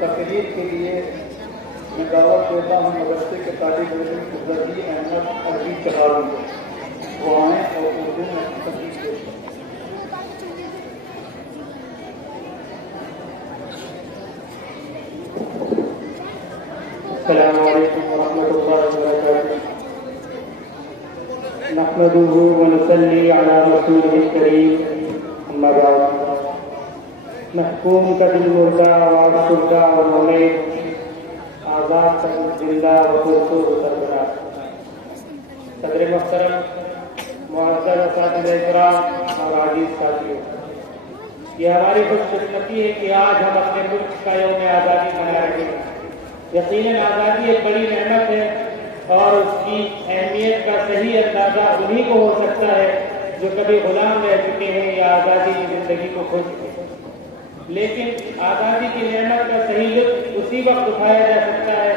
تقریر کے لیے میں دعوت دیتا ہوں مدرسے کے طالب علم ظہیر احمد عربی چہاروں کو، وہ آئیں اور اردو میں تقریر پیش کریں۔ السلام علیکم ورحمۃ اللہ وبرکاتہ۔ نحمده ونصلي على رسوله الكريم، اما بعد۔ محکوم کا دل مردہ اور شردہ اور ممید، آزاد کا دل زندہ و پرسور سربراہ۔ صدر محترم، معزز اساتذہ اکرام اور عزیز ساتھیوں، یہ ہماری خوش قسمتی ہے کہ آج ہم اپنے ملک کا یوم آزادی منا رہے ہیں۔ یقیناً آزادی ایک بڑی نعمت ہے اور اس کی اہمیت کا صحیح اندازہ انہی کو ہو سکتا ہے جو کبھی غلام رہ چکے ہیں یا آزادی کی زندگی کو کھو چکے ہیں۔ لیکن آزادی کی نعمت کا صحیح لطف اسی وقت اٹھایا جا سکتا ہے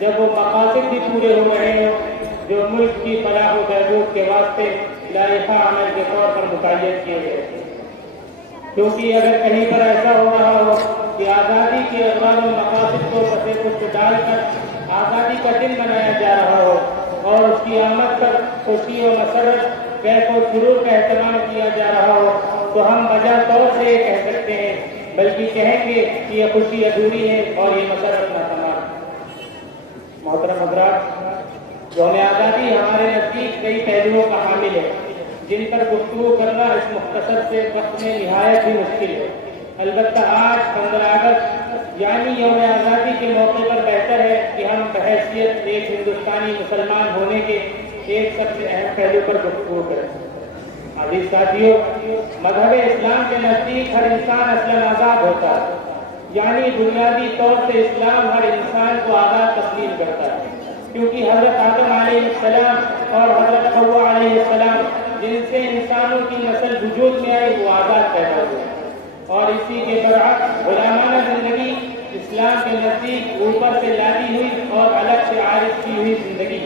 جب وہ مقاصد بھی پورے ہو رہے ہوں جو ملک کی فلاح و بہبود کے واسطے لائحہ عمل کے طور پر متعین کیے گئے۔ کیونکہ اگر کہیں پر ایسا ہو رہا ہو کہ آزادی کے اغراض و مقاصد کو پسے پشت ڈال کر آزادی کا دن منایا جا رہا ہو اور اس کی آمد پر خوشی و مسرت کیف و سرور کا اہتمام کیا جا رہا ہو تو ہم وجہ طور سے یہ کہہ سکتے ہیں، بلکہ کہیں گے کہ یہ خوشی ادھوری ہے اور یہ مسرت ناتمام۔ محترم حضرات، یوم آزادی ہمارے نزدیک کئی پہلوؤں کا حامل ہے جن پر گفتگو کرنا اس مختصر سے وقت میں نہایت ہی مشکل ہے۔ البتہ آج 15 اگست یعنی یوم آزادی کے موقع پر بہتر ہے کہ ہم بحیثیت ایک ہندوستانی مسلمان ہونے کے ایک سب سے اہم پہلو پر گفتگو کریں۔ عزیز ساتھیوں، مذہب اسلام کے نزدیک ہر انسان اصلاً آزاد ہوتا ہے، یعنی بنیادی طور سے اسلام ہر انسان کو آزاد تسلیم کرتا ہے، کیونکہ حضرت آدم علیہ السلام اور حضرت حوا علیہ السلام جن سے انسانوں کی نسل وجود میں آئی وہ آزاد پیدا ہوئے، اور اسی کے برعکس غلامانہ زندگی اسلام کے نزدیک اوپر سے لادی ہوئی اور الگ سے عارض کی ہوئی زندگی۔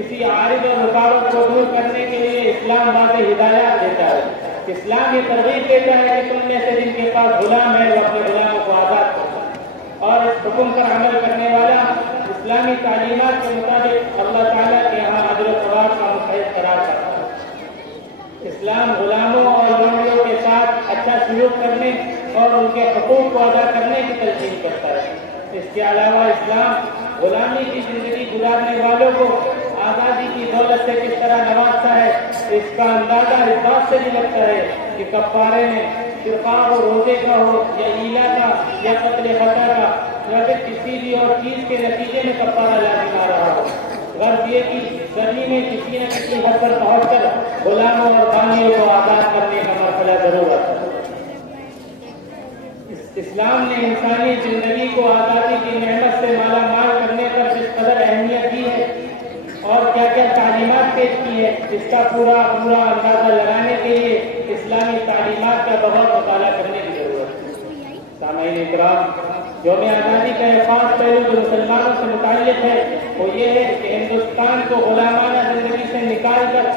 اسی عارض اور رکاوٹ کو دور کرنے کے لیے اسلام واضح ہدایات دیتا ہے۔ اسلام یہ ترغیب دیتا ہے کہ تم میں سے جن کے پاس غلام ہے وہ اپنے غلاموں کو آزاد کرو، اور اس حکم پر عمل کرنے والا اسلامی تعلیمات کے مطابق اللہ تعالیٰ کے یہاں اجر و ثواب کا مستحق قرار کرتا ہے۔ اسلام غلاموں اور لونڈیوں کے ساتھ اچھا سلوک کرنے اور ان کے حقوق کو ادا کرنے کی تلقین کرتا ہے۔ اس کے علاوہ اسلام غلامی کی زندگی گزارنے والوں کو آزادی کی دولت سے کس طرح نوازتا ہے، اس کا اندازہ اس بات سے بھی لگتا ہے کہ کفارے میں فرقہ و روزے کا ہو یا ایلا کا یا قتل خطا کا یا پھر کسی بھی اور چیز کے نتیجے میں کفارہ لازم آ رہا ہو، غرض یہ کہ زمین میں کسی نہ کسی حد پر پہنچ کر غلاموں اور بانیوں کو آزاد کرنے کا مرحلہ ضرور آتا ہے۔ اسلام نے انسانی زندگی کو آزادی کی نعمت سے مالا مال کرنے پر جس قدر اہمیت دی ہے اور کیا کیا تعلیمات پیش کی ہے، اس کا پورا اندازہ لگانے کے لیے اسلامی تعلیمات کا بہت مطالعہ کرنے کی ضرورت ہے۔ سامعین اکرام، یوم آزادی کا ایک خاص پہلو جو مسلمانوں سے متعلق ہے وہ یہ ہے کہ ہندوستان کو غلامانہ زندگی سے نکال کر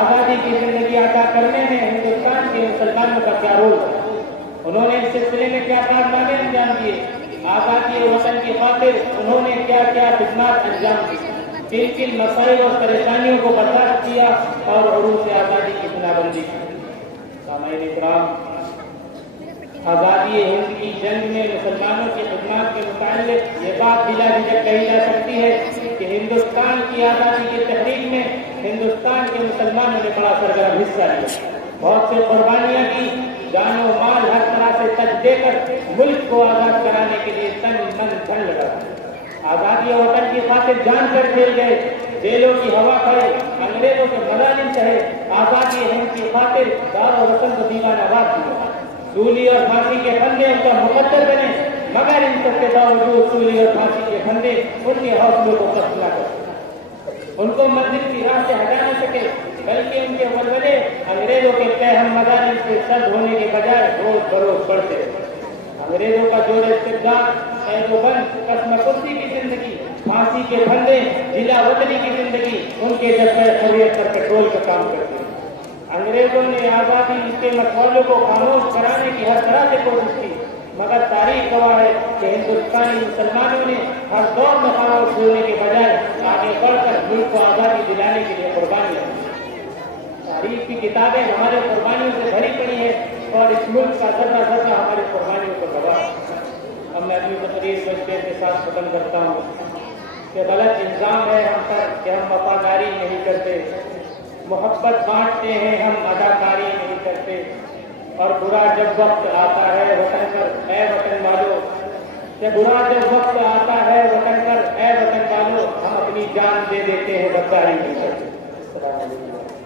آزادی کی زندگی عطا کرنے میں ہندوستان کے مسلمانوں کا کیا رول ہے، انہوں نے اس سلسلے میں کیا کارنامے انجام دیے، آزادی وطن کی خاطر انہوں نے کیا کیا خدمات انجام دی، کن کن مسائل اور پریشانیوں کو برداشت کیا اور عروج آزادی کی بنا بندی کی۔ سامعین اکرام، آزادی ہند کی جنگ میں مسلمانوں کی خدمات کے متعلق یہ بات بلا جھجک کہی جا سکتی ہے کہ ہندوستان کی آزادی کی تحریک میں ہندوستان کے مسلمانوں نے بڑا سرگرم حصہ لیا، بہت سے قربانیاں کی، جان و مال ہر طرح سے تج دے کر ملک کو آزاد کرانے کے لیے تن من دھن لگا، آزادی اور وطن کی خاطر جان کر کھیل گئے، جیلوں کی ہوا کھائے، انگریزوں کے مظالم سہے، آزادی ہند کی خاطر دار و وطن کو دیوانہ وار کیا، سولی اور پھانسی کے پھندے ان کا مقدر بنے، مگر ان سب کے باوجود سولی اور پھانسی کے پھندے ان کے حوصلوں کو پست نہ کر سکے، ان کو منزل کی راہ سے ہٹا نہ سکے، بلکہ ان کے ولولے انگریزوں کے پہم مظالم سے سرد ہونے کے بجائے روز بروز بڑھتے رہے۔ انگریزوں کا جور استبداد، قید و بند، قسم کرسی کی زندگی، پھانسی کے پھندے، ضلع وطنی کی زندگی ان کے جذبہ حریت پر پیٹرول کا کام کرتے ہیں۔ انگریزوں نے آزادی کے مقابلوں کو خاموش کرانے کی ہر طرح سے کوشش کی، مگر تاریخ گواہ ہے کہ ہندوستانی مسلمانوں نے ہر دور میں خاموش ہونے کے بجائے آگے بڑھ کر ملک کو آزادی دلانے کے لیے قربانی دی۔ تاریخ کی کتابیں ہمارے قربانیوں سے بھری پڑی ہیں اور اس ملک کا ذرہ ذرہ ہماری قربانیوں کو گواہ ہے۔ اب میں اپنی تقریر کو اس کے ساتھ ختم کرتا ہوں کہ غلط الزام ہے ہم پر کہ ہم وفاداری نہیں کرتے، محبت بانٹتے ہیں ہم اداکاری نہیں کرتے، اور برا جب وقت آتا ہے وطن پر اے وطن والو، کہ برا جب وقت آتا ہے وطن پر اے وطن والو، ہم اپنی جان دے دیتے ہیں، غداری نہیں کرتے۔ السلام علیکم۔